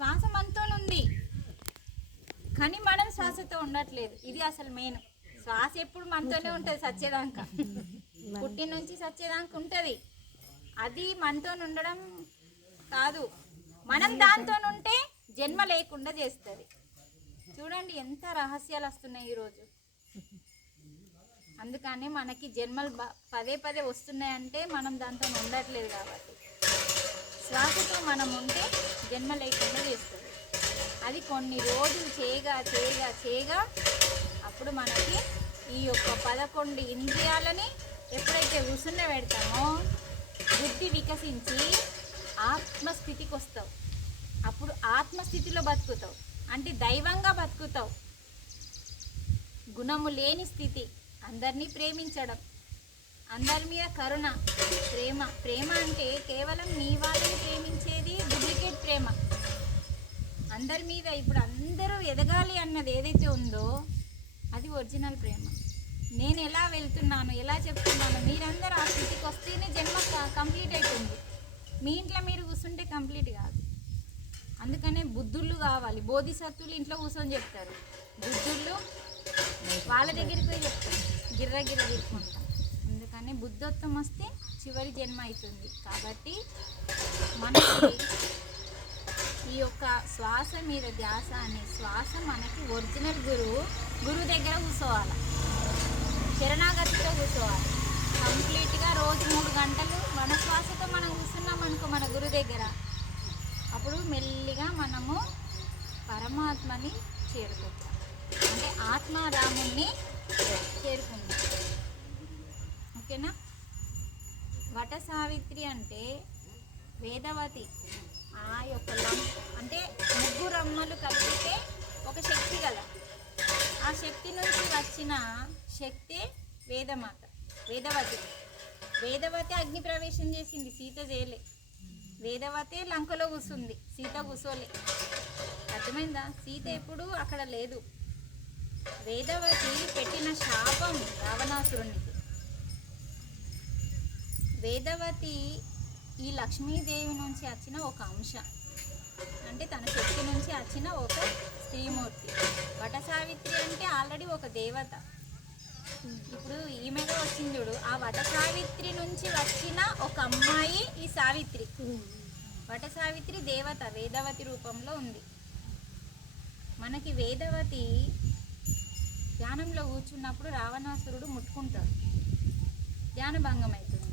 శ్వాస మనతోనుంది కానీ మనం శ్వాసతో ఉండట్లేదు. ఇది అసలు మెయిన్. శ్వాస ఎప్పుడు మనతోనే ఉంటుంది సచ్చేదాకా, పుట్టి నుంచి సచ్చేదాకా ఉంటుంది. అది మనతో ఉండడం కాదు, మనం దాంతో ఉంటే జన్మ లేకుండా చేస్తుంది. చూడండి ఎంత రహస్యాలు వస్తున్నాయి ఈరోజు. అందుకని మనకి జన్మలు పదే పదే వస్తున్నాయంటే మనం దాంతో ఉండట్లేదు కాబట్టి. శ్వాసతో మనం ఉంటే జన్మ లేకుండా చేస్తుంది. అది కొన్ని రోజులు చేయగా చేయగా చేయగా అప్పుడు మనకి ఈ యొక్క 11 ఇంద్రియాలని ఎప్పుడైతే ఉసున్న పెడతామో బుద్ధి వికసించి ఆత్మస్థితికి వస్తావు. అప్పుడు ఆత్మస్థితిలో బతుకుతావు, అంటే దైవంగా బతుకుతావు. గుణము లేని స్థితి, అందరినీ ప్రేమించడం, అందరి మీద కరుణ, ప్రేమ. ప్రేమ అంటే కేవలం నీ వాళ్ళని ప్రేమించేది డూప్లికేట్ ప్రేమ. అందరి మీద ఇప్పుడు అందరూ ఎదగాలి అన్నది ఏదైతే ఉందో అది ఒరిజినల్ ప్రేమ. నేను ఎలా వెళ్తున్నాను, ఎలా చెప్తున్నాను, మీరందరూ ఆ స్థితికి వస్తేనే జన్మ కంప్లీట్ అవుతుంది. మీ ఇంట్లో మీరు కూర్చుంటే కంప్లీట్ కాదు. అందుకనే బుద్ధుళ్ళు కావాలి. బోధిసత్వులు ఇంట్లో కూర్చొని చెప్తారు, బుద్ధుళ్ళు వాళ్ళ దగ్గరికి పోయి చెప్తారు, గిర్ర గిర్ర తీసుకుంటాం. అందుకని బుద్ధత్వం వస్తే చివరి జన్మ అవుతుంది. కాబట్టి మనకి ఈ యొక్క శ్వాస మీద ధ్యాస అనే శ్వాస మనకి ఒరిజినల్ గురువు దగ్గర కూర్చోవాలి, శరణాగతితో కూర్చోవాలి. కంప్లీట్గా రోజు 3 గంటలు మన శ్వాసతో మనం కూర్చున్నాం అనుకో మన గురువు దగ్గర, అప్పుడు మెల్లిగా మనము పరమాత్మని చేరుకుంటాం, అంటే ఆత్మారాముణ్ణి చేరుకుంటాం. ఓకేనా? వట సావిత్రి అంటే వేదవతి. ఆ యొక్క అంటే 3 అమ్మలు కలిపితే ఒక శక్తి గల, ఆ శక్తి నుంచి వచ్చిన శక్తే వేదమాత, వేదవతి. వేదవతి అగ్ని ప్రవేశం చేసింది, సీత చేయలే. వేదవతే లంకలో కూర్చుంది, సీత కూర్చోలే. అర్థమైందా? సీత ఎప్పుడు అక్కడ లేదు. వేదవతి పెట్టిన శాపం రావణాసురునికి. వేదవతి ఈ లక్ష్మీదేవి నుంచి వచ్చిన ఒక అంశ, అంటే తన శక్తి నుంచి వచ్చిన ఒక స్త్రీమూర్తి. వట సావిత్రి అంటే ఆల్రెడీ ఒక దేవత. ఇప్పుడు ఈమెగా వచ్చింది చూడు, ఆ వట సావిత్రి నుంచి వచ్చిన ఒక అమ్మాయి ఈ సావిత్రి. వట సావిత్రి దేవత, వేదవతి రూపంలో ఉంది. మనకి వేదవతి ధ్యానంలో కూర్చున్నప్పుడు రావణాసురుడు ముట్టుకుంటాడు, ధ్యానభంగం అవుతుంది.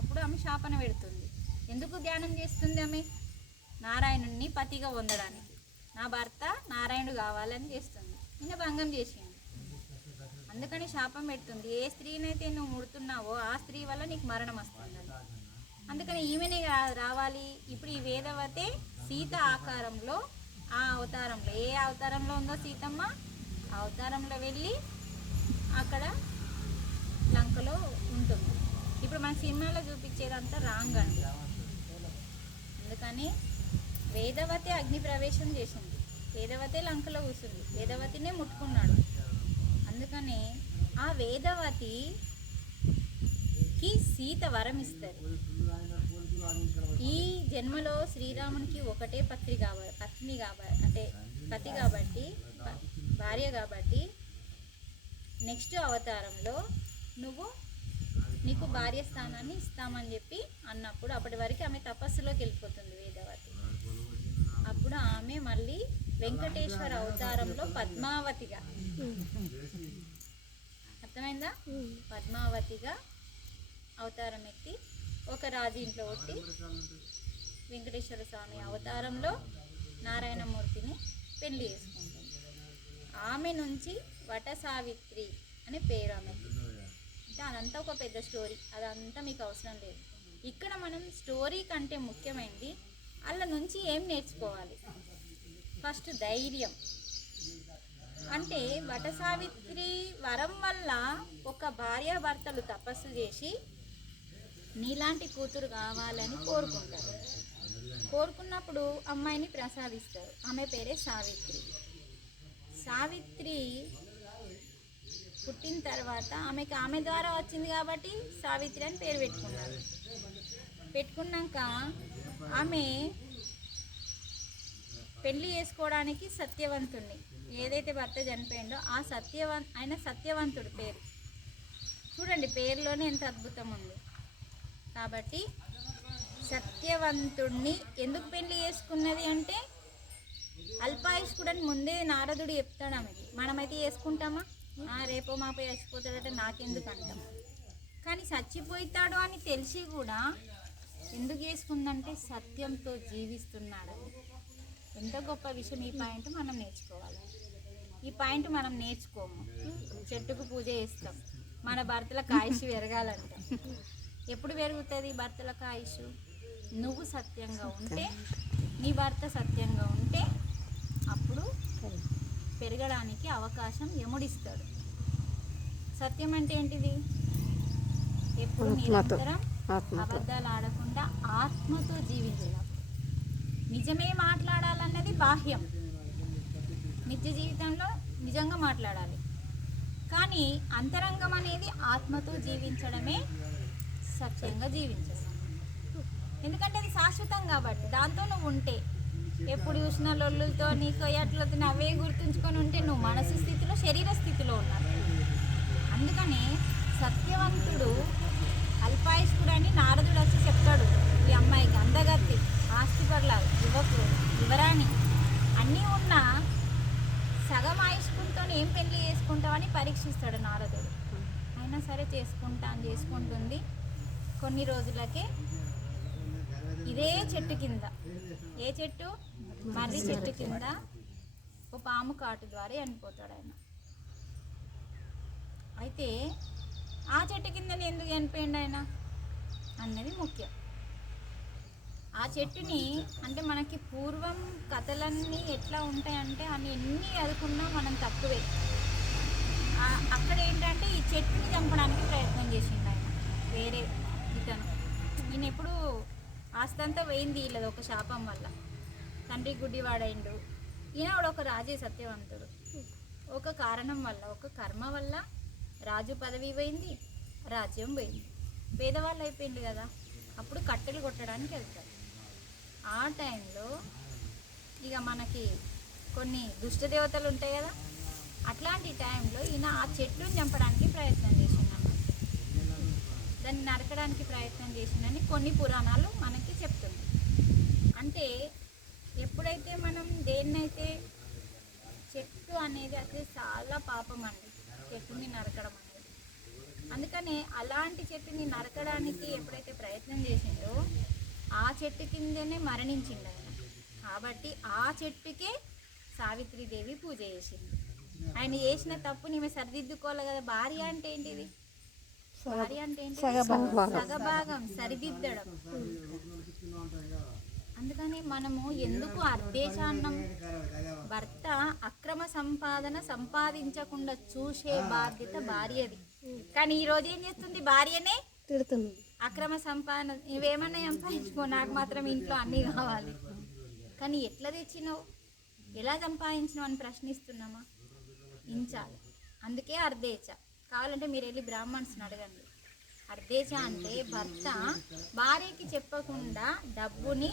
అప్పుడు ఆమె శాపన పెడుతుంది. ఎందుకు ధ్యానం చేస్తుంది ఆమె? నారాయణుణ్ణి పతిగా పొందడానికి. నా భర్త నారాయణుడు కావాలని చేస్తుంది. ఈయన భంగం చేసింది, అందుకని శాపం పెడుతుంది. ఏ స్త్రీనైతే నువ్వు ముడుతున్నావో ఆ స్త్రీ వల్ల నీకు మరణం వస్తుంది. అందుకని ఈమెనే రావాలి. ఇప్పుడు ఈ వేదవతే సీత ఆకారంలో, ఆ అవతారంలో, ఏ అవతారంలో ఉందో సీతమ్మ ఆ అవతారంలో వెళ్ళి అక్కడ లంకలో ఉంటుంది. ఇప్పుడు మన సినిమాలో చూపించేదంతా రాంగ్ అండి. అందుకని వేదవతి అగ్ని ప్రవేశం చేసింది, వేదవతి లంకలో కూర్చుంది, వేదవతినే ముట్టుకున్నాడు. అందుకని ఆ వేదవతికి సీత వరం ఇస్తారు. ఈ జన్మలో శ్రీరామునికి ఒకటే పత్ని కాబట్టి, అంటే పతి కాబట్టి, భార్య కాబట్టి, నెక్స్ట్ అవతారంలో నీకు భార్య స్థానాన్ని ఇస్తామని చెప్పి అన్నప్పుడు అప్పటి వరకు ఆమె తపస్సులోకి వెళ్ళిపోతుంది వేదవతి. అప్పుడు ఆమె మళ్ళీ వెంకటేశ్వర అవతారంలో పద్మావతిగా, అర్థమైందా? పద్మావతిగా అవతారం ఎత్తి ఒక రాజు ఇంట్లో కొట్టి వెంకటేశ్వర స్వామి అవతారంలో నారాయణమూర్తిని పెళ్లి చేసుకుంటుంది. ఆమె నుంచి వట సావిత్రి అనే పేరు ఆమెకి. అంటే అదంతా ఒక పెద్ద స్టోరీ, అదంతా మీకు అవసరం లేదు. ఇక్కడ మనం స్టోరీ కంటే ముఖ్యమైనది వాళ్ళ నుంచి ఏం నేర్చుకోవాలి. ఫస్ట్ ధైర్యం. అంటే వట సావిత్రి వరం వల్ల ఒక భార్యాభర్తలు తపస్సు చేసి నీలాంటి కూతురు కావాలని కోరుకుంటారు. కోరుకున్నప్పుడు అమ్మాయిని ప్రసాదిస్తారు. ఆమె పేరే సావిత్రి. సావిత్రి పుట్టిన తర్వాత ఆమె ద్వారా వచ్చింది కాబట్టి సావిత్రి అని పేరు పెట్టుకున్నాక ఆమె పెళ్లి చేసుకోవడానికి సత్యవంతుణ్ణి, ఏదైతే భర్త చనిపోయిందో ఆ ఆయన సత్యవంతుడు పేరు. చూడండి పేరులోనే ఎంత అద్భుతం ఉంది. కాబట్టి సత్యవంతుణ్ణి ఎందుకు పెళ్లి చేసుకున్నది అంటే అల్పాయుష్కుడని ముందే నారదుడు చెప్తాడు ఆమెకి. మనమైతే చేసుకుంటామా, రేపో మాపో చచ్చిపోతాడంటే నాకెందుకు అంటాం. కానీ చచ్చిపోతాడు అని తెలిసి కూడా ఎందుకు చేసుకుందంటే సత్యంతో జీవిస్తున్నాడని. ఎంత గొప్ప విషయం. ఈ పాయింట్ మనం నేర్చుకోవాలి. ఈ పాయింట్ మనం నేర్చుకోము. చెట్టుకు పూజ చేస్తాం, మన భర్తలకు ఆయుష్ పెరగాలంట. ఎప్పుడు పెరుగుతుంది భర్తలకు ఆయుష్? నువ్వు సత్యంగా ఉంటే, నీ భర్త సత్యంగా ఉంటే అప్పుడు పెరగడానికి అవకాశం యముడిస్తాడు. సత్యం అంటే ఏంటిది? ఎప్పుడు నిరంతరం అబద్ధాలు ఆడకుండా ఆత్మతో జీవించడం. నిజమే మాట్లాడాలన్నది బాహ్యం, నిత్య జీవితంలో నిజంగా మాట్లాడాలి. కానీ అంతరంగం అనేది ఆత్మతో జీవించడమే సత్యంగా జీవించడం. ఎందుకంటే అది శాశ్వతం కాబట్టి. దాంతో నువ్వు ఉంటే ఎప్పుడు చూసిన లొల్లులతో నీకు ఎట్లతో అవే గుర్తుంచుకొని ఉంటే నువ్వు మనసు స్థితిలో శరీర స్థితిలో ఉన్నావు. అందుకనే సత్యవంతుడు అల్పాయుష్కుడు అని నారదుడు వచ్చి చెప్తాడు ఈ అమ్మాయికి. అందగత్తి, ఆస్తిపరులాలు, యువరాణి అన్నీ ఉన్న సగం ఆయుష్కుడితో ఏం పెళ్లి చేసుకుంటావని పరీక్షిస్తాడు నారదుడు. అయినా సరే చేసుకుంటుంది. కొన్ని రోజులకే ఇదే చెట్టు కింద, ఏ చెట్టు? మర్రి చెట్టు కింద ఓ పాము కాటు ద్వారా చనిపోతాడు ఆయన. అయితే ఆ చెట్టు కింద ఎందుకు చనిపోయిండు ఆయన అన్నది ముఖ్యం. ఆ చెట్టుని అంటే మనకి పూర్వం కథలన్నీ ఎట్లా ఉంటాయంటే అన్ని ఎన్ని చదువుకున్నా మనం తక్కువే. అక్కడ ఏంటంటే ఈ చెట్టుని చంపడానికి ప్రయత్నం చేసిండు ఆయన. వేరే ఇతను ఈయన ఎప్పుడు ఆస్తంతా పోయింది వీళ్ళది ఒక శాపం వల్ల. తండ్రి గుడ్డివాడైండు. ఈయన కూడా ఒక రాజే, సత్యవంతుడు. ఒక కారణం వల్ల, ఒక కర్మ వల్ల రాజు పదవి పోయింది, రాజ్యం పోయింది, పేదవాళ్ళు అయిపోయింది కదా. అప్పుడు కట్టెలు కొట్టడానికి వెళ్తారు. ఆ టైంలో ఇక మనకి కొన్ని దుష్టదేవతలు ఉంటాయి కదా, అట్లాంటి టైంలో ఈయన ఆ చెట్టుని చంపడానికి ప్రయత్నం చేసిందన్నమాట. దాన్ని నరకడానికి ప్రయత్నం చేసిందని కొన్ని పురాణాలు మనకి చెప్తుంది. అంటే ఎప్పుడైతే మనం దేన్నైతే చెట్టు అనేది అసలు చాలా పాపం అండి, చెట్టుని నరకడం అనేది. అందుకనే అలాంటి చెట్టుని నరకడానికి ఎప్పుడైతే ప్రయత్నం చేసిండో ఆ చెట్టు కిందనే మరణించిండు ఆయన. కాబట్టి ఆ చెట్టుకే సావిత్రీదేవి పూజ చేసింది. ఆయన చేసిన తప్పుని ఈమె సరిదిద్దుకోవాలి కదా. భార్య అంటే ఏంటిది? భార్య అంటే ఏంటి? సగభాగం సరిదిద్దడం. అందుకని మనము ఎందుకు అర్ధేశాన్నం భర్త అక్రమ సంపాదించకుండా చూసే బాధ్యత భార్యది. కానీ ఈరోజు ఏం చేస్తుంది? భార్యనే తిడుతుంది. అక్రమ సంపాదన, నువ్వేమన్నా సంపాదించుకో, నాకు మాత్రం ఇంట్లో అన్నీ కావాలి. కానీ ఎట్లా తెచ్చినావు, ఎలా సంపాదించినావు అని ప్రశ్నిస్తున్నామా? ఇంచాలి. అందుకే అర్ధేచ. కావాలంటే మీరు వెళ్ళి బ్రాహ్మణ్స్ని అడగండి. అర్ధేచ అంటే భర్త భార్యకి చెప్పకుండా డబ్బుని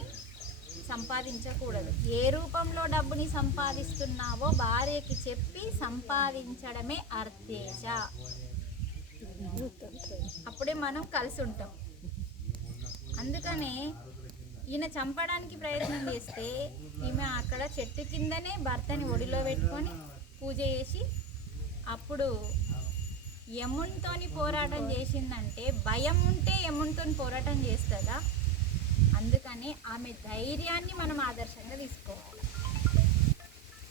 సంపాదించకూడదు. ఏ రూపంలో డబ్బుని సంపాదిస్తున్నావో భార్యకి చెప్పి సంపాదించడమే అర్ధేచ. అప్పుడే మనం కలిసి ఉంటాం. అందుకనే ఈయన చంపడానికి ప్రయత్నం చేస్తే ఈమె అక్కడ చెట్టు కిందనే భర్తని ఒడిలో పెట్టుకొని పూజ చేసి అప్పుడు యమునితోని పోరాటం చేసిందంటే భయం ఉంటే యమునితో పోరాటం చేస్తుందా? అందుకని ఆమె ధైర్యాన్ని మనం ఆదర్శంగా తీసుకోవాలి.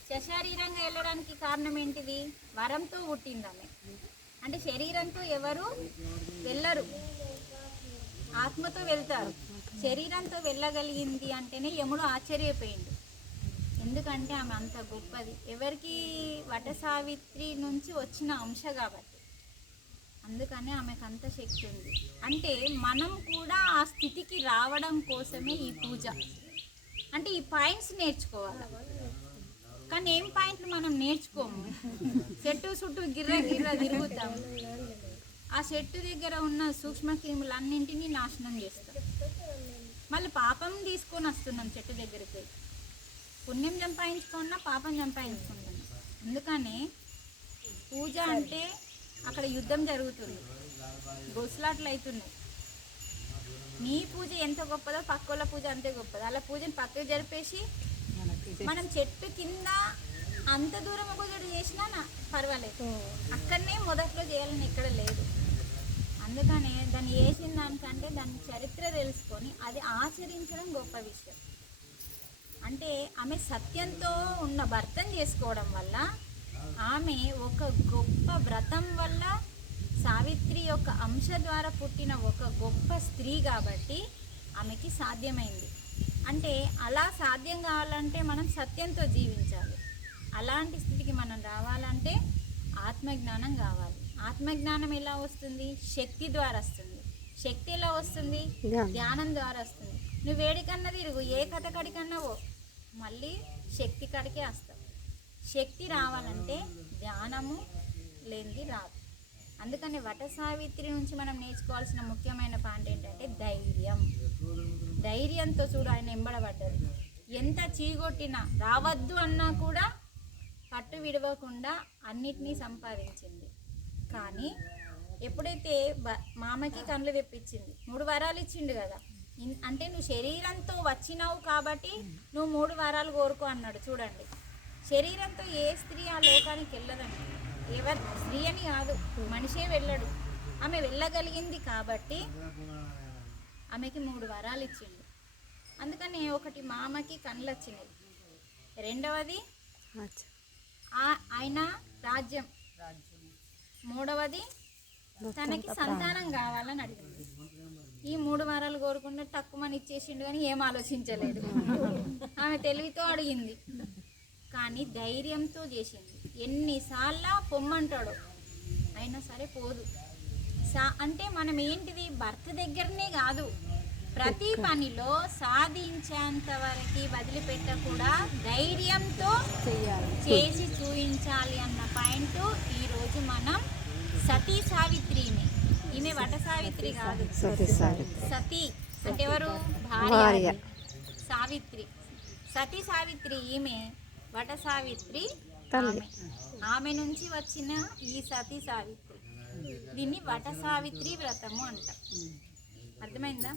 సశరీరంగా వెళ్ళడానికి కారణం ఏంటిది? వరంతో పుట్టింది ఆమె. అంటే శరీరంతో ఎవరు వెళ్ళరు, ఆత్మతో వెళ్తారు. శరీరంతో వెళ్ళగలిగింది అంటేనే యముడు ఆశ్చర్యపోయిండు. ఎందుకంటే ఆమె అంత గొప్పది, ఎవరికి వట సావిత్రి నుంచి వచ్చిన అంశ కాబట్టి. అందుకని ఆమెకు అంత శక్తి ఉంది. అంటే మనం కూడా ఆ స్థితికి రావడం కోసమే ఈ పూజ. అంటే ఈ పాయింట్స్ నేర్చుకోవాలి. కానీ ఏం పాయింట్లు మనం నేర్చుకోము. చెట్టు చుట్టూ గిర్ర తిరుగుతాం. ఆ చెట్టు దగ్గర ఉన్న సూక్ష్మక్రిములన్నింటినీ నాశనం చేస్తాం. మళ్ళీ పాపం తీసుకొని వస్తున్నాం చెట్టు దగ్గరికి. పుణ్యం సంపాదించుకున్నా పాపం సంపాదించుకుంటున్నాం. అందుకనే పూజ అంటే అక్కడ యుద్ధం జరుగుతుంది, గొస్లాట్లు అవుతున్నాయి. మీ పూజ ఎంత గొప్పదో పక్కోళ్ళ పూజ అంతే గొప్పది. అలా పూజను పక్కకు జరిపేసి మనం చెట్టు కింద అంత దూరం ఒక చోటు చేసినా పర్వాలేదు, అక్కడనే మొదట్లో చేయాలని ఇక్కడ లేదు. అందుకనే దాన్ని వేసిన దానికంటే దాని చరిత్ర తెలుసుకొని అది ఆచరించడం గొప్ప విషయం. అంటే ఆమె సత్యంతో ఉన్న భర్తను చేసుకోవడం వల్ల, ఆమె ఒక గొప్ప వ్రతం వల్ల సావిత్రి యొక్క అంశ ద్వారా పుట్టిన ఒక గొప్ప స్త్రీ కాబట్టి ఆమెకి సాధ్యమైంది. అంటే అలా సాధ్యం కావాలంటే మనం సత్యంతో జీవించాలి. అలాంటి స్థితికి మనం రావాలంటే ఆత్మజ్ఞానం కావాలి. ఆత్మజ్ఞానం ఎలా వస్తుంది? శక్తి ద్వారా వస్తుంది. శక్తి ఎలా వస్తుంది? ధ్యానం ద్వారా వస్తుంది. నువ్వు వేడికన్నా తిరుగు, ఏ కథ కడికన్నావో మళ్ళీ శక్తి కాడికే వస్తావు. శక్తి రావాలంటే ధ్యానము లేనిది రాదు. అందుకని వట సావిత్రి నుంచి మనం నేర్చుకోవాల్సిన ముఖ్యమైన పాయింట్ ఏంటంటే ధైర్యం. ధైర్యంతో చూడు ఆయన ఎంబడబడ్డది. ఎంత చీగొట్టినా రావద్దు అన్నా కూడా పట్టు విడవకుండా అన్నిటినీ సంపాదించింది. కానీ ఎప్పుడైతే మామకి కళ్ళు తెప్పించింది, 3 వరాలు ఇచ్చిండు కదా, అంటే నువ్వు శరీరంతో వచ్చినావు కాబట్టి నువ్వు 3 వరాలు కోరుకో అన్నాడు. చూడండి, శరీరంతో ఏ స్త్రీ ఆ లోకానికి వెళ్ళదండి. ఎవరు స్త్రీ అని కాదు, మనిషే వెళ్ళడు. ఆమె వెళ్ళగలిగింది కాబట్టి ఆమెకి 3 వరాలు ఇచ్చిండు. అందుకని ఒకటి మామకి కళ్ళు వచ్చినాయి, రెండవది ఆయన రాజ్యం, మూడవది తనకి సంతానం కావాలని అడిగింది. ఈ 3 వారాలు కోరుకుంటే తక్కువని ఇచ్చేసిండు కానీ ఏం ఆలోచించలేదు. ఆమె తెలివితో అడిగింది కానీ ధైర్యంతో చేసింది. ఎన్నిసార్లు పొమ్మంటాడో అయినా సరే పోదు. అంటే మనం ఏంటిది, భర్త దగ్గరనే కాదు, ప్రతి పనిలో సాధించేంత వరకు వదిలిపెట్టకుండా ధైర్యంతో చేసి చూపించాలి అన్న పాయింట్ ఈరోజు మనం సతీ సావిత్రిని, ఈమె వట సావిత్రి కాదు, సతీ అంటే ఎవరు? భార్య. సావిత్రి, సతీ సావిత్రి ఈమె, వట సావిత్రి ఆమె నుంచి వచ్చిన ఈ సతీ సావిత్రి. దీన్ని వట సావిత్రి వ్రతము అంట. అర్థమైందా?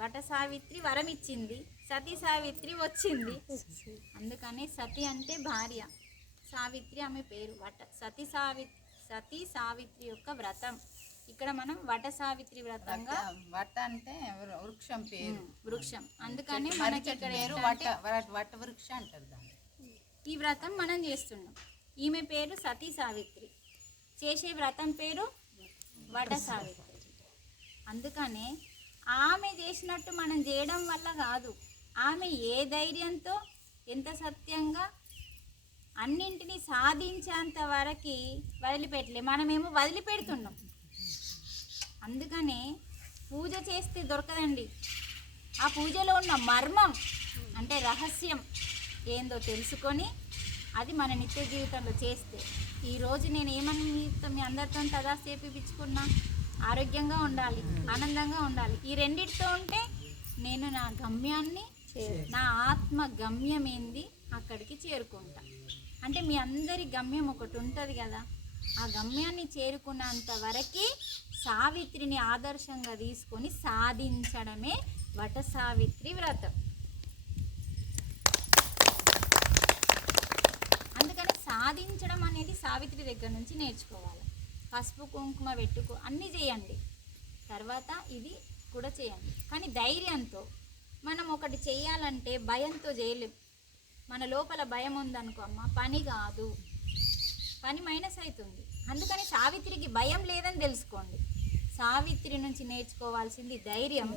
వట సావిత్రి వరం ఇచ్చింది, సతీ సావిత్రి వచ్చింది. అందుకని సతీ అంటే భార్య, సావిత్రి ఆమె పేరు. సతీ సావిత్రి యొక్క వ్రతం ఇక్కడ మనం వట సావిత్రి వ్రతంగా, వట అంటే వృక్షం పేరు, వృక్షం. అందుకని మనకి ఇక్కడ వట వృక్ష అంటారు దాన్ని. ఈ వ్రతం మనం చేస్తున్నాం. ఈమె పేరు సతీ సావిత్రి, చేసే వ్రతం పేరు వట సావిత్రి. అందుకనే ఆమె చేసినట్టు మనం చేయడం వల్ల కాదు, ఆమె ఏ ధైర్యంతో ఎంత సత్యంగా అన్నింటినీ సాధించేంత వరకు వదిలిపెట్టలే, మనమేమో వదిలిపెడుతున్నాం. అందుకనే పూజ చేస్తే దొరకదండి, ఆ పూజలో ఉన్న మర్మం అంటే రహస్యం ఏందో తెలుసుకొని అది మన నిత్య జీవితంలో చేస్తే. ఈరోజు నేను ఏమని మీ అందరితో తదా చేపించుకున్నా, ఆరోగ్యంగా ఉండాలి, ఆనందంగా ఉండాలి. ఈ రెండిటితో ఉంటే నేను నా గమ్యాన్ని, నా ఆత్మ గమ్యం ఏంది అక్కడికి చేరుకుంటా. అంటే మీ అందరి గమ్యం ఒకటి ఉంటుంది కదా, ఆ గమ్యాన్ని చేరుకున్నంత వరకు సావిత్రిని ఆదర్శంగా తీసుకొని సాధించడమే వట సావిత్రి వ్రతం. అందుకని సాధించడం అనేది సావిత్రి దగ్గర నుంచి నేర్చుకోవాలి. పసుపు కుంకుమ పెట్టుకో అన్నీ చేయండి, తర్వాత ఇది కూడా చేయండి. కానీ ధైర్యంతో. మనం ఒకటి చేయాలంటే భయంతో చేయలేం. మన లోపల భయం ఉందనుకో అమ్మ, పని కాదు, పని మైనస్ అవుతుంది. అందుకని సావిత్రికి భయం లేదని తెలుసుకోండి. సావిత్రి నుంచి నేర్చుకోవాల్సింది ధైర్యం,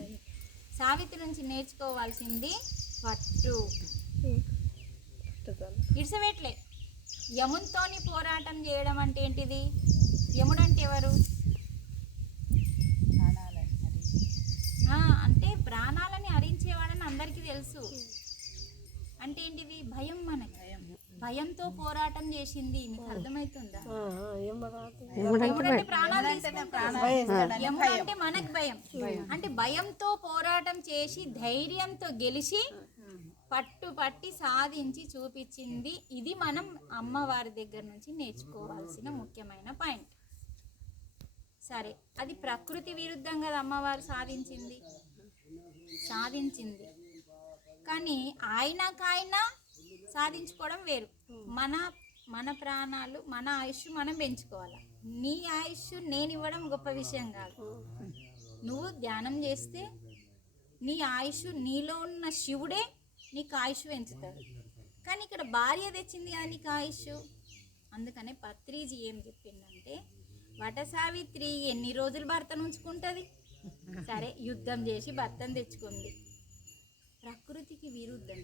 సావిత్రి నుంచి నేర్చుకోవాల్సింది పట్టు. ఇడిసవేట్లే. యమునితోని పోరాటం చేయడం అంటే ఏంటిది? యముడు అంటే ఎవరు? అంటే ప్రాణాలని హరించేవాడని అందరికీ తెలుసు. అంటే ఏంటిది? భయం. మనకి భయంతో పోరాటం చేసింది. మీకు అర్థమవుతుందా? యముడంటే ప్రాణాలు తీసుకుంటాడు, యముడు అంటే మనకు భయం. అంటే భయంతో పోరాటం చేసి ధైర్యంతో గెలిచి పట్టి సాధించి చూపించింది. ఇది మనం అమ్మవారి దగ్గర నుంచి నేర్చుకోవాల్సిన ముఖ్యమైన పాయింట్. సరే, అది ప్రకృతి విరుద్ధం కదా అమ్మవారు సాధించింది. కానీ ఆయన సాధించుకోవడం వేరు. మన ప్రాణాలు, మన ఆయుష్ మనం పెంచుకోవాలి. నీ ఆయుష్ నేను ఇవ్వడం గొప్ప విషయం కాదు. నువ్వు ధ్యానం చేస్తే నీ ఆయుష్, నీలో ఉన్న శివుడే నీకు ఆయుష్ పెంచుతాడు. కానీ ఇక్కడ భార్య తెచ్చింది కదా నీకు ఆయుష్. అందుకనే పత్రిజీ ఏం చెప్పిందంటే, వట సావిత్రి ఎన్ని రోజులు భర్తను ఉంచుకుంటుంది? సరే, యుద్ధం చేసి భర్తను తెచ్చుకుంది. ప్రకృతికి విరుద్ధం.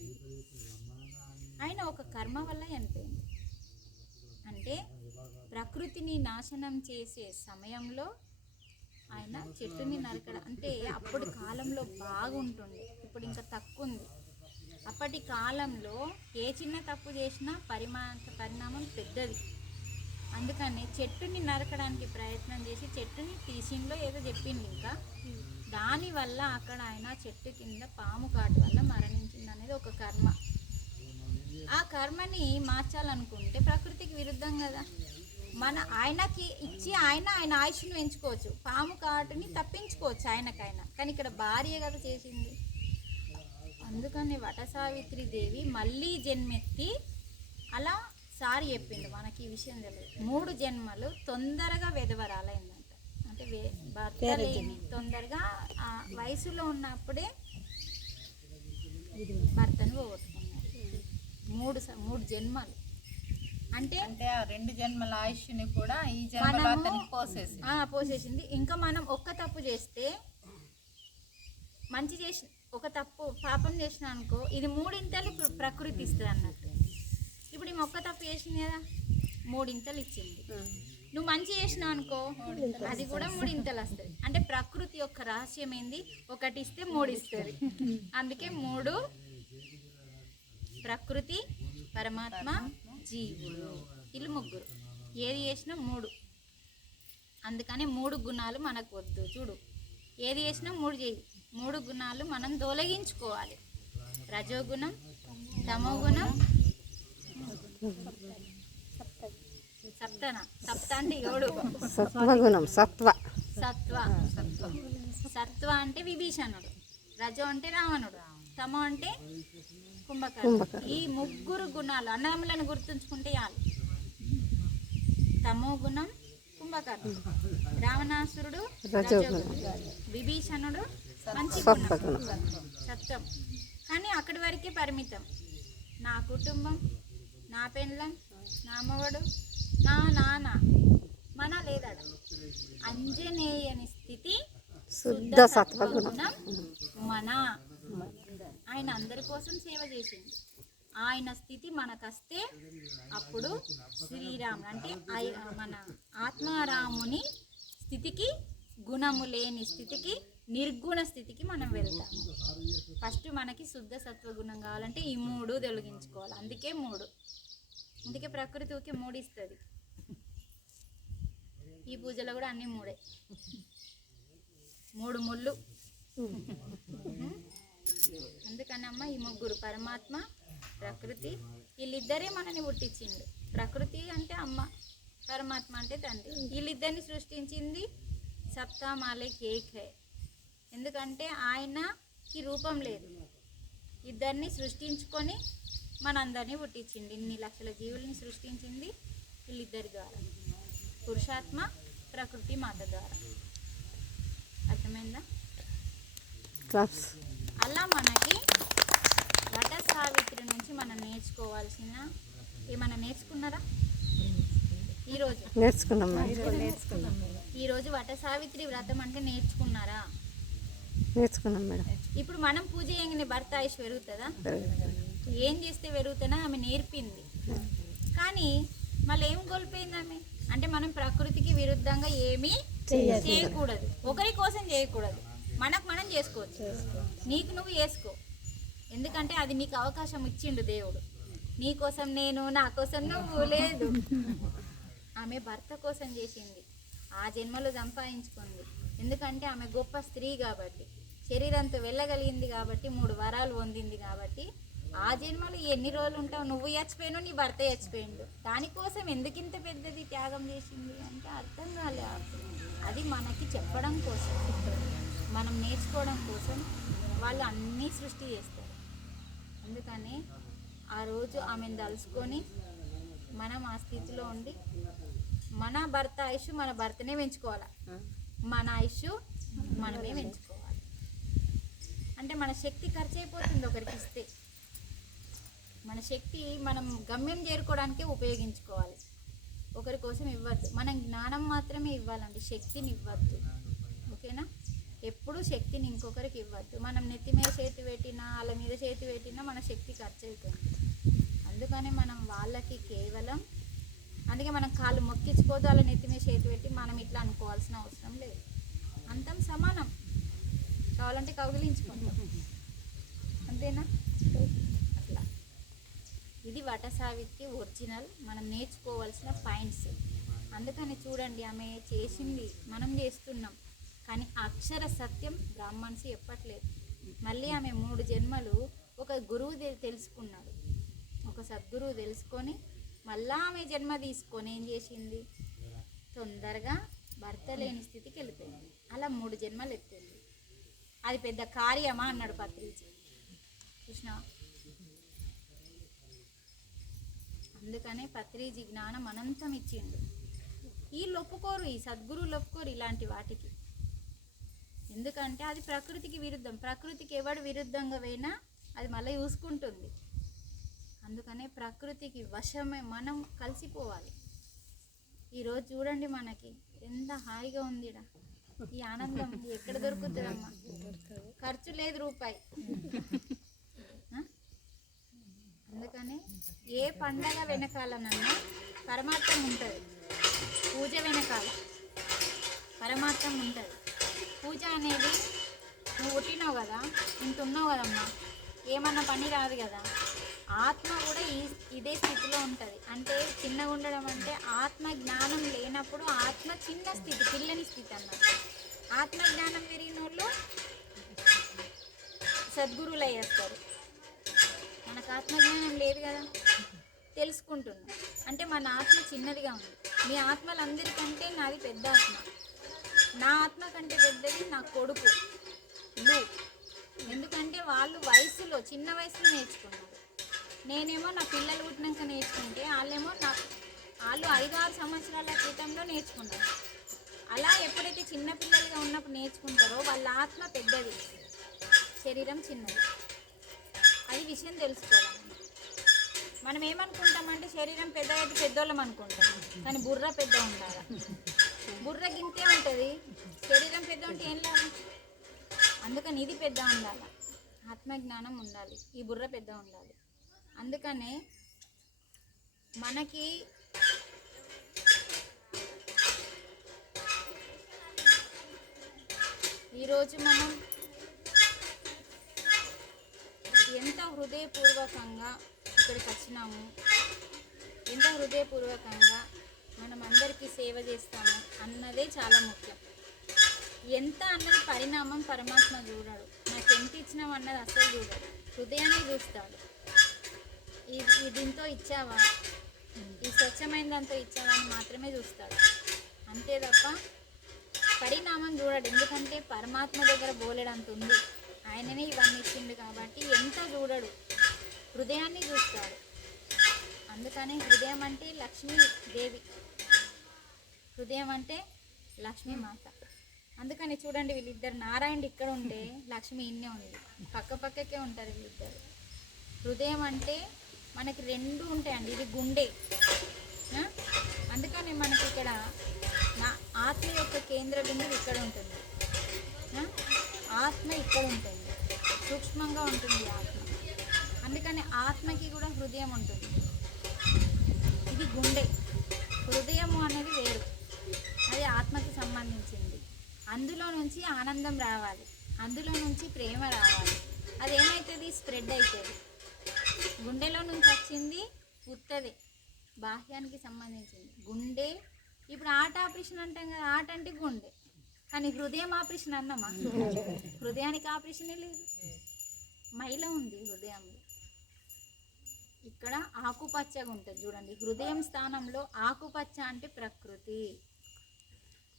ఆయన ఒక కర్మ వల్ల చనిపోయింది. అంటే ప్రకృతిని నాశనం చేసే సమయంలో ఆయన చెట్టుని నరకడం అంటే అప్పటి కాలంలో బాగుంటుండే, ఇప్పుడు ఇంకా తక్కువ ఉంది. అప్పటి కాలంలో ఏ చిన్న తప్పు చేసినా పరిణామం పెద్దది. అందుకని చెట్టుని నరకడానికి ప్రయత్నం చేసి చెట్టుని తీసిందో ఏదో చెప్పింది. ఇంకా దానివల్ల అక్కడ ఆయన చెట్టు కింద పాము కాటు వల్ల మరణించింది అనేది ఒక కర్మ. ఆ కర్మని మార్చాలనుకుంటే ప్రకృతికి విరుద్ధం కదా. ఆయనకి ఇచ్చి ఆయన ఆయుష్ను పెంచుకోవచ్చు, పాము కాటుని తప్పించుకోవచ్చు ఆయనకైనా. కానీ ఇక్కడ భార్య కదా చేసింది. అందుకని వట సావిత్రి దేవి మళ్ళీ జన్మెత్తి అలా సారి చెప్పిండు. మనకి ఈ విషయం తెలియదు. 3 జన్మలు తొందరగా వెధవరాలైందంట. అంటే భర్త లేని తొందరగా వయసులో ఉన్నప్పుడే భర్తను పోగొట్టుకున్నారు. 3 జన్మలు అంటే ఆ 2 జన్మల ఆయుష్ని కూడా ఈ జన్మలో పోసేసింది. ఇంకా మనం ఒక్క తప్పు చేస్తే, మంచి చేసి ఒక తప్పు పాపం చేసిన అనుకో, ఇది 3 ప్రకృతి ఇస్తుంది అన్నట్టు. ఇప్పుడు ఈ ఒక్క తప్పు చేసింది కదా, 3 ఇచ్చింది. నువ్వు మంచి చేసినావు అనుకో, అది కూడా 3 వస్తుంది. అంటే ప్రకృతి యొక్క రహస్యం ఏంది? 1 ఇస్తే 3 ఇస్తుంది. అందుకే 3 ప్రకృతి, పరమాత్మ, జీవుడు, వీళ్ళు 3. ఏది చేసినా 3. అందుకని 3 గుణాలు మనకు వద్దు. చూడు, ఏది చేసినా 3 చేయి. 3 గుణాలు మనం తొలగించుకోవాలి. రజోగుణం, తమోగుణం, సప్త అంటే 7. సత్వగుణం, సత్వ అంటే విభీషణుడు, రజో అంటే రావణుడు, తమో అంటే కుంభకర్ణుడు. ఈ 3 గుణాలు అన్నదమ్ములను గుర్తుంచుకుంటే చాలు. తమో గుణం కుంభకర్ణుడు, రావణాసురుడు రజోగుణం, విభీషణుడు మంచి గుణం, సత్వం. కానీ అక్కడి వరకే పరిమితం. నా కుటుంబం, నా పెళ్ళం, నా మొగడు, నా నాన్న మన లేదడ. అంజనేయని స్థితి శుద్ధ సత్వగుణం మన. ఆయన అందరి కోసం సేవ చేసింది. ఆయన స్థితి మనకస్తే అప్పుడు శ్రీరాముడు అంటే మన ఆత్మారాముని స్థితికి, గుణము లేని స్థితికి, నిర్గుణ స్థితికి మనం వెళ్తాము. ఫస్ట్ మనకి శుద్ధ సత్వగుణం కావాలంటే ఈ 3 తొలగించుకోవాలి. అందుకే 3. అందుకే ప్రకృతి ఊకే 3 ఇస్తుంది. ఈ పూజలో కూడా అన్నీ 3. 3 ముళ్ళు. అందుకనమ్మ ఈ 3 పరమాత్మ, ప్రకృతి, వీళ్ళిద్దరే మనని పుట్టించిండు. ప్రకృతి అంటే అమ్మ, పరమాత్మ అంటే తండ్రి. వీళ్ళిద్దరిని సృష్టించింది సప్తామాలే కేక్ హై. ఎందుకంటే ఆయనకి రూపం లేదు. ఇద్దరిని సృష్టించుకొని మనందరినీ పుట్టించింది. ఇన్ని లక్షల జీవుల్ని సృష్టించింది వీళ్ళిద్దరి ద్వారా, పురుషాత్మ, ప్రకృతి మాత ద్వారా. అర్థమైందా? అలా మనకి వట సావిత్రి నుంచి మనం నేర్చుకోవాల్సిన ఏమన్నా నేర్చుకున్నారా? ఈరోజు ఈరోజు వట సావిత్రి వ్రతం అంటే నేర్చుకున్నారా? నేర్చుకున్నాం మేడం. ఇప్పుడు మనం పూజ చేయగానే భర్త ఆయుష్ పెరుగుతుందా? ఏం చేస్తే పెరుగుతుందా? ఆమె నేర్పింది. కానీ మళ్ళీ ఏం కోల్పోయింది ఆమె అంటే, మనం ప్రకృతికి విరుద్ధంగా ఏమీ చేయకూడదు, ఒకరి కోసం చేయకూడదు, మనకు మనం చేసుకోవచ్చు. నీకు నువ్వు చేసుకో. ఎందుకంటే అది నీకు అవకాశం ఇచ్చిండు దేవుడు. నీ కోసం నేను, నా కోసం నువ్వు లేదు. ఆమె భర్త కోసం చేసింది, ఆ జన్మలో సంపాదించుకుంది. ఎందుకంటే ఆమె గొప్ప స్త్రీ కాబట్టి, శరీరంతో వెళ్ళగలిగింది కాబట్టి, 3 వరాలు పొందింది కాబట్టి ఆ జన్మలో ఎన్ని రోజులు ఉంటావు, నువ్వు చచ్చిపోయాను, నీ భర్త చచ్చిపోయిండు, దానికోసం ఎందుకు ఇంత పెద్దది త్యాగం చేసింది అంటే అర్థం కాలే. అది మనకి చెప్పడం కోసం, మనం నేర్చుకోవడం కోసం వాళ్ళు అన్నీ సృష్టి చేస్తారు. అందుకని ఆ రోజు ఆమెను తలుసుకొని మనం ఆ స్థితిలో ఉండి మన భర్త ఆయుష్ మన భర్తనే పెంచుకోవాలి, మన ఆయుష్ మనమే పెంచుకోవాలి. అంటే మన శక్తి ఖర్చు అయిపోతుంది ఒకరికి ఇస్తే. మన శక్తి మనం గమ్యం చేరుకోవడానికే ఉపయోగించుకోవాలి, ఒకరి కోసం ఇవ్వద్దు. మనం జ్ఞానం మాత్రమే ఇవ్వాలండి, శక్తిని ఇవ్వద్దు. ఓకేనా? ఎప్పుడూ శక్తిని ఇంకొకరికి ఇవ్వద్దు. మనం నెత్తి మీద చేతి పెట్టినా వాళ్ళ మీద చేతి పెట్టినా మన శక్తి ఖర్చు అవుతుంది. అందుకని మనం వాళ్ళకి కేవలం, అందుకే మనం కాళ్ళు మొక్కించుకోదు, వాళ్ళ నెత్తి మీద చేతి పెట్టి మనం ఇట్లా అనుకోవాల్సిన అవసరం లేదు. అంతం సమానం, కావాలంటే కౌగిలించుకుంటాం, అంతేనా? అట్లా ఇది వట సావిత్రి ఒరిజినల్ మనం నేర్చుకోవాల్సిన పాయింట్స్. అందుకని చూడండి, ఆమె చేసింది మనం చేస్తున్నాం, కానీ అక్షర సత్యం బ్రాహ్మణ్స్ చెప్పట్లేదు. మళ్ళీ ఆమె 3 జన్మలు ఒక గురువు తెలుసుకున్నాడు, ఒక సద్గురువు తెలుసుకొని మళ్ళా ఆమె జన్మ తీసుకొని ఏం చేసింది, తొందరగా భర్త లేని స్థితికి వెళ్ళిపోయింది. అలా 3 జన్మలు ఎత్తింది. అది పెద్ద కార్యమా అన్నాడు పత్రిజీ. కృష్ణ అందుకనే పత్రిజీ జ్ఞానం అనంతం ఇచ్చిండు. వీళ్ళు ఒప్పుకోరు, ఈ సద్గురువులు ఒప్పుకోరు ఇలాంటి వాటికి. ఎందుకంటే అది ప్రకృతికి విరుద్ధం. ప్రకృతికి ఎవడు విరుద్ధంగా పోయినా అది మళ్ళీ చూసుకుంటుంది. అందుకనే ప్రకృతికి వశమే మనం కలిసిపోవాలి. ఈరోజు చూడండి మనకి ఎంత హాయిగా ఉంది ఈడ. ఈ ఆనందం ఎక్కడ దొరుకుతుందమ్మా? ఖర్చు లేదు రూపాయి. అందుకని ఏ పండగ వెనకాలనన్నా పరమార్థం ఉంటుంది, పూజ వెనకాల పరమార్థం ఉంటుంది. పూజ అనేది నువ్వు పుట్టినావు కదా, ఇంత ఉన్నావు కదమ్మా, ఏమన్నా పని రాదు కదా. ఆత్మ కూడా ఇదే స్థితిలో ఉంటుంది. అంటే చిన్నగా ఉండడం అంటే ఆత్మ జ్ఞానం లేనప్పుడు ఆత్మ చిన్న స్థితి, పిల్లని స్థితి అన్నట్టు. ఆత్మ జ్ఞానం పెరిగిన వాళ్ళు సద్గురువులు అయ్యేస్తారు. మనకు ఆత్మజ్ఞానం లేదు కదా, తెలుసుకుంటున్నాం అంటే మన ఆత్మ చిన్నదిగా ఉంది. మీ ఆత్మలందరికంటే నాది పెద్ద ఆత్మ. నా ఆత్మ కంటే పెద్దది నా కొడుకు లు. ఎందుకంటే వాళ్ళు వయసులో చిన్న వయసులో నేర్చుకున్నారు. నేనేమో నా పిల్లలు పుట్టినాక నేర్చుకుంటే వాళ్ళు 5-6 సంవత్సరాల క్రితంలో నేర్చుకున్నారు. అలా ఎప్పుడైతే చిన్నపిల్లలుగా ఉన్నప్పుడు నేర్చుకుంటారో వాళ్ళ ఆత్మ పెద్దది, శరీరం చిన్నది. అది విషయం తెలుసుకోవాలి. మనం ఏమనుకుంటామంటే శరీరం పెద్దగా పెద్దోళ్ళం అనుకుంటాం, కానీ బుర్ర పెద్ద ఉండాలి. బుర్ర గింతే ఉంటుంది, శరీరం పెద్ద ఉంటే ఏం లేదు. అందుకని ఇది పెద్ద ఉండాలి, ఆత్మజ్ఞానం ఉండాలి, ఈ బుర్ర పెద్ద ఉండాలి. అందుకనే మనకి ఈరోజు మనం ఎంత హృదయపూర్వకంగా ఇక్కడికి వచ్చినాము, ఎంత హృదయపూర్వకంగా మనం అందరికీ సేవ చేస్తాము అన్నదే చాలా ముఖ్యం. ఎంత అన్నది పరిణామం పరమాత్మ చూడడు, నాకు ఎంత ఇచ్చినావు అన్నది అసలు చూడడు, హృదయాన్ని చూస్తాడు. దీంతో ఇచ్చావా, ఈ స్వచ్ఛమైన దాంతో ఇచ్చావా అని మాత్రమే చూస్తాడు, అంతే తప్ప పరిణామం చూడడు. ఎందుకంటే పరమాత్మ దగ్గర బోలెడంత ఉంది, ఆయననే ఇవన్నీ ఇచ్చిండు కాబట్టి ఎంత చూడడు, హృదయాన్ని చూస్తాడు. అందుకని హృదయం అంటే లక్ష్మీదేవి, హృదయం అంటే లక్ష్మీమాత. అందుకని చూడండి, వీళ్ళిద్దరు నారాయణుడు ఇక్కడ ఉంటే లక్ష్మి ఇన్నే ఉంది, పక్క పక్కకే ఉంటారు వీళ్ళిద్దరు. హృదయం అంటే మనకి 2 ఉంటాయండి, ఇది గుండె. అందుకని మనకి ఇక్కడ నా ఆత్మ యొక్క కేంద్ర బిందువు ఇక్కడ ఉంటుంది, ఆత్మ ఇక్కడ ఉంటుంది, సూక్ష్మంగా ఉంటుంది ఆత్మ. అందుకని ఆత్మకి కూడా హృదయం ఉంటుంది, ఇది గుండె. హృదయము అనేది వేరు, అది ఆత్మకి సంబంధించింది. అందులో నుంచి ఆనందం రావాలి, అందులో నుంచి ప్రేమ రావాలి. అది ఏమవుతుంది, స్ప్రెడ్ అవుతుంది. గుండెలో నుంచి వచ్చింది ఉత్తది, బాహ్యానికి సంబంధించింది గుండె. ఇప్పుడు ఆట ఆపరేషన్ అంటాం కదా, ఆట అంటే గుండె, కానీ హృదయం ఆపరేషన్ అన్నామా? హృదయానికి ఆపరేషనే లేదు, మైల ఉంది హృదయంలో. ఇక్కడ ఆకుపచ్చగా ఉంటుంది చూడండి. హృదయం స్థానంలో ఆకుపచ్చ అంటే ప్రకృతి.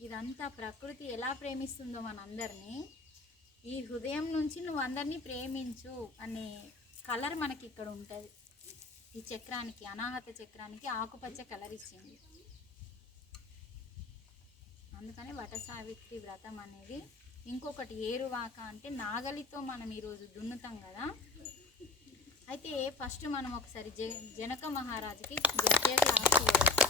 ఇదంతా ప్రకృతి ఎలా ప్రేమిస్తుందో మనందరినీ. ఈ హృదయం నుంచి నువ్వు అందరినీ ప్రేమించు అనే కలర్ మనకి ఇక్కడ ఉంటుంది. ఈ చక్రానికి, అనాహత చక్రానికి ఆకుపచ్చ కలర్ ఇచ్చింది. అందుకని వట సావిత్రి వ్రతం అనేది. ఇంకొకటి ఏరువాక అంటే నాగలితో మనం ఈరోజు దున్నుతాం కదా. అయితే ఫస్ట్ మనం ఒకసారి జనక మహారాజుకి గట్టిగా క్లాస్